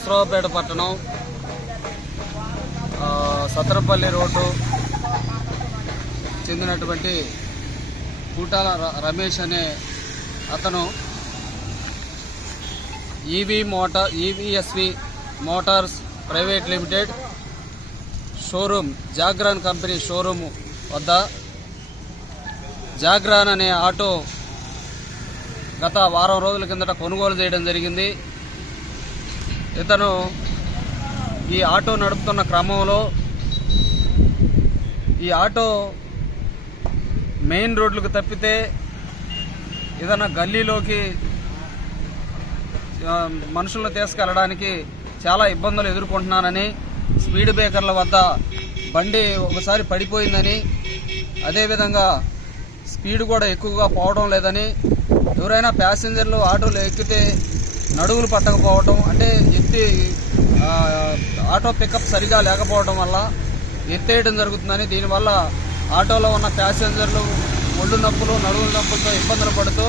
నరసరావుపేట పట్టణం సత్తరపల్లి రోడ్డు చెందినటువంటి పూటాల రమేష్ అనే అతను ఈవీఎస్వి motors private limited showroom Jagran company showroom వద్ద జాగ్రాన్ అనే ఆటో గత వారం రోజుల కిందట కొనుగోలు చేయడం జరిగింది. ఇతను ఈ ఆటో నడుపుతున్న క్రమంలో ఈ ఆటో మెయిన్ రోడ్లకు తప్పితే ఏదైనా గల్లీలోకి మనుషులను తీసుకెళ్లడానికి చాలా ఇబ్బందులు ఎదుర్కొంటున్నానని, స్పీడ్ బ్రేకర్ల వద్ద బండి ఒకసారి పడిపోయిందని, అదేవిధంగా స్పీడ్ కూడా ఎక్కువగా పోవడం లేదని, ఎవరైనా ప్యాసింజర్లు ఆటోలో ఎక్కితే నడువులు పట్టకపోవడం, అంటే ఎత్తి ఆటో పికప్ సరిగా లేకపోవడం వల్ల ఎత్తేయడం జరుగుతుందని, దీనివల్ల ఆటోలో ఉన్న ప్యాసింజర్లు ఒళ్ళు నొప్పులు నడువుల నొప్పులతో ఇబ్బందులు పడుతూ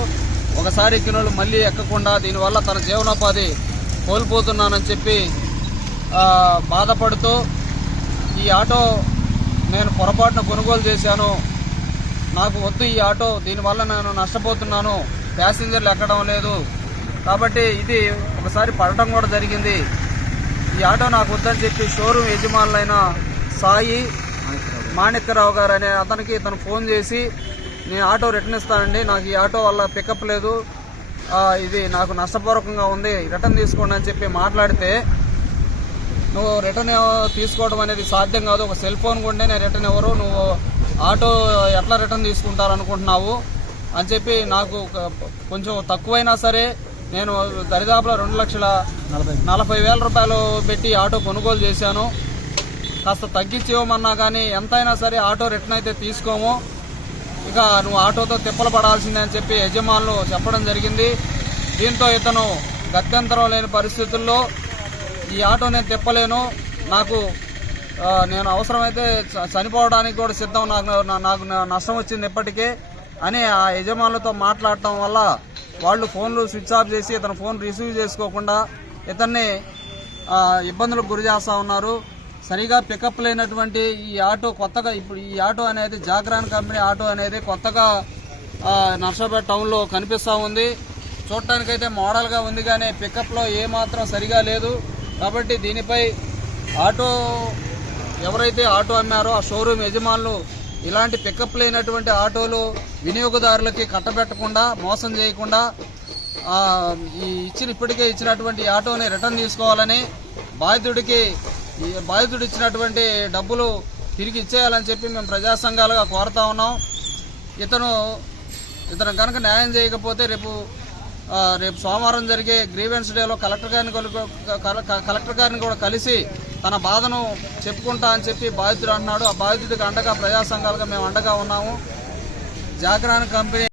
ఒకసారి ఎక్కిన వాళ్ళు మళ్ళీ ఎక్కకుండా దీనివల్ల తన జీవనోపాధి కోల్పోతున్నానని చెప్పి బాధపడుతూ ఈ ఆటో నేను పొరపాటున కొనుగోలు చేశాను, నాకు వద్దు ఈ ఆటో, దీనివల్ల నేను నష్టపోతున్నాను, ప్యాసింజర్లు ఎక్కడం లేదు కాబట్టి ఇది ఒకసారి పడటం కూడా జరిగింది. ఈ ఆటో నాకు వద్దని చెప్పి షోరూమ్ యజమానులైన సాయి మాణిక్యరావు గారు అనే అతనికి ఇతను ఫోన్ చేసి, నేను ఆటో రిటర్న్ ఇస్తానండి, నాకు ఈ ఆటో వల్ల పికప్ లేదు, ఇది నాకు నష్టపూర్వకంగా ఉంది, రిటర్న్ తీసుకోండి అని చెప్పి మాట్లాడితే, నువ్వు రిటర్న్ తీసుకోవడం అనేది సాధ్యం కాదు, ఒక సెల్ ఫోన్ కొంటే నేను రిటర్న్ ఎవరు, నువ్వు ఆటో ఎట్లా రిటర్న్ తీసుకుంటారు అనుకుంటున్నావు అని చెప్పి, నాకు కొంచెం తక్కువైనా సరే నేను దరిదాపులో 2,40,000 రూపాయలు పెట్టి ఆటో కొనుగోలు చేశాను, కాస్త తగ్గించి ఇవ్వమన్నా కానీ ఎంతైనా సరే ఆటో రిటర్న్ అయితే తీసుకోము, ఇక నువ్వు ఆటోతో తిప్పలు పడాల్సిందే అని చెప్పి యజమానులు చెప్పడం జరిగింది. దీంతో ఇతను గత్యంతరం లేని పరిస్థితుల్లో ఈ ఆటో నేను తిప్పలేను, నేను అవసరమైతే చనిపోవడానికి కూడా సిద్ధం, నాకు నష్టం వచ్చింది ఇప్పటికే అని ఆ యజమానులతో మాట్లాడటం వల్ల వాళ్ళు ఫోన్లు స్విచ్ ఆఫ్ చేసి ఇతను ఫోన్ రిసీవ్ చేసుకోకుండా ఇతన్ని ఇబ్బందులకు గురి చేస్తూ ఉన్నారు. సరిగా పికప్ లేనటువంటి ఈ ఆటో కొత్తగా ఇప్పుడు ఈ ఆటో అనేది జాగ్రాన్ కంపెనీ ఆటో అనేది కొత్తగా నర్సాపేట టౌన్లో కనిపిస్తూ ఉంది. చూడటానికైతే మోడల్గా ఉంది కానీ పికప్లో ఏమాత్రం సరిగా లేదు. కాబట్టి దీనిపై ఎవరైతే ఆటో అమ్మారో ఆ షోరూమ్ యజమానులు ఇలాంటి పికప్ లేనటువంటి ఆటోలు వినియోగదారులకి కట్టబెట్టకుండా, మోసం చేయకుండా ఇప్పటికే ఇచ్చినటువంటి ఆటోని రిటర్న్ తీసుకోవాలని, బాధితుడు ఇచ్చినటువంటి డబ్బులు తిరిగి ఇచ్చేయాలని చెప్పి మేము ప్రజా సంఘాలుగా కోరుతా ఉన్నాం. ఇతను కనుక న్యాయం చేయకపోతే రేపు సోమవారం జరిగే గ్రీవెన్స్ డేలో కలెక్టర్ గారిని కూడా కలిసి తన బాధను చెప్పుకుంటా అని చెప్పి బాధితుడు అన్నాడు. ఆ బాధితుడికి అండగా ప్రజా సంఘాలుగా మేము అండగా ఉన్నాము. జాగ్రాన్ కంపెనీ